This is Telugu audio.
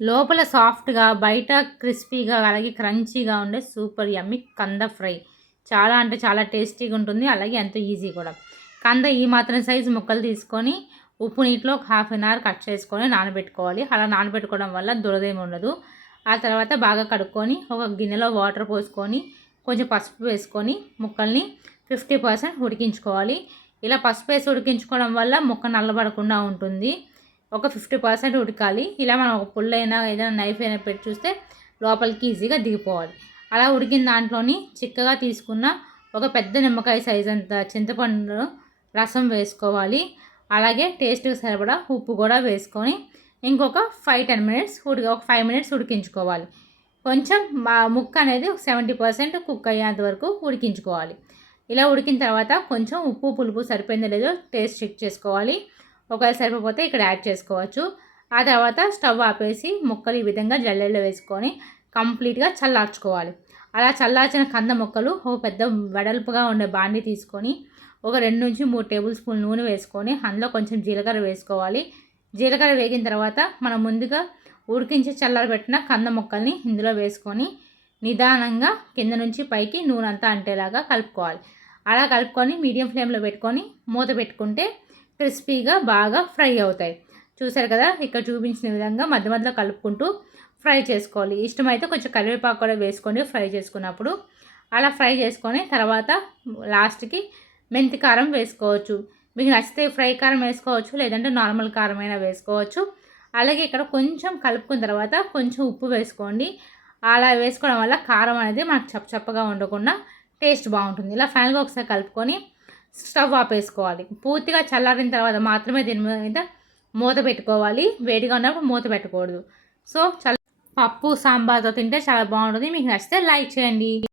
లోపల సాఫ్ట్గా బయట క్రిస్పీగా అలాగే క్రంచీగా ఉండే సూపర్ యమ్మీ కంద ఫ్రై. చాలా అంటే చాలా టేస్టీగా ఉంటుంది, అలాగే ఎంతో ఈజీ కూడా. కంద ఈ మాత్రం సైజు ముక్కలు తీసుకొని ఉప్పు నీటిలో ఒక హాఫ్ అన్ అవర్ కట్ చేసుకొని నానబెట్టుకోవాలి. అలా నానబెట్టుకోవడం వల్ల దురదేమి ఉండదు. ఆ తర్వాత బాగా కడుక్కొని ఒక గిన్నెలో వాటర్ పోసుకొని కొంచెం పసుపు వేసుకొని ముక్కల్ని 50% ఉడికించుకోవాలి. ఇలా పసుపు వేసి ఉడికించుకోవడం వల్ల ముక్క నల్లబడకుండా ఉంటుంది. ఒక 50% ఉడకాలి. ఇలా మనం ఒక పుల్లైనా ఏదైనా నైఫ్ అయినా పెట్టి చూస్తే లోపలికి ఈజీగా దిగిపోవాలి. అలా ఉడికిన దాంట్లోని చిక్కగా తీసుకున్న ఒక పెద్ద నిమ్మకాయ సైజ్ అంత చింతపండు రసం వేసుకోవాలి. అలాగే టేస్ట్కి సరిపడా ఉప్పు కూడా వేసుకొని ఇంకొక 5-10 మినిట్స్ ఒక 5 మినిట్స్ ఉడికించుకోవాలి. కొంచెం ముక్క అనేది 70% కుక్ అయ్యేంత వరకు ఉడికించుకోవాలి. ఇలా ఉడికిన తర్వాత కొంచెం ఉప్పు పులుపు సరిపోయిందో లేదో టేస్ట్ చెక్ చేసుకోవాలి. ఒకవేళ సరిపోతే ఇక్కడ యాడ్ చేసుకోవచ్చు. ఆ తర్వాత స్టవ్ ఆపేసి ముక్కలు ఈ విధంగా జల్లెడలో వేసుకొని కంప్లీట్గా చల్లార్చుకోవాలి. అలా చల్లార్చిన కంద ముక్కలు ఒక పెద్ద వెడల్పుగా ఉండే బాండి తీసుకొని ఒక 2-3 టేబుల్ స్పూన్ నూనె వేసుకొని అందులో కొంచెం జీలకర్ర వేసుకోవాలి. జీలకర్ర వేగిన తర్వాత మనం ముందుగా ఉడికించి చల్లారబెట్టిన కంద ముక్కల్ని ఇందులో వేసుకొని నిదానంగా కింద నుంచి పైకి నూనె అంతా అంటేలాగా కలుపుకోవాలి. అలా కలుపుకొని మీడియం ఫ్లేమ్లో పెట్టుకొని మూత పెట్టుకుంటే క్రిస్పీగా బాగా ఫ్రై అవుతాయి. చూసారు కదా, ఇక్కడ చూపించిన విధంగా మధ్య మధ్యలో కలుపుకుంటూ ఫ్రై చేసుకోవాలి. ఇష్టమైతే కొంచెం కరివేపాకు కూడా వేసుకోండి ఫ్రై చేసుకున్నప్పుడు. అలా ఫ్రై చేసుకొని తర్వాత లాస్ట్కి మెంతి కారం వేసుకోవచ్చు. మీకు నచ్చితే ఫ్రై కారం వేసుకోవచ్చు, లేదంటే నార్మల్ కారం అయినా వేసుకోవచ్చు. అలాగే ఇక్కడ కొంచెం కలుపుకున్న తర్వాత కొంచెం ఉప్పు వేసుకోండి. అలా వేసుకోవడం వల్ల కారం అనేది మనకు చప్పచప్పగా ఉండకుండా టేస్ట్ బాగుంటుంది. ఇలా ఫైనల్గా ఒకసారి కలుపుకొని స్టవ్ ఆపేసుకోవాలి. పూర్తిగా చల్లారిన తర్వాత మాత్రమే దీని మీద మూత పెట్టుకోవాలి. వేడిగా ఉన్నప్పుడు మూత పెట్టకూడదు. సో పప్పు సాంబార్తో తింటే చాలా బాగుంటుంది. మీకు నచ్చితే లైక్ చేయండి.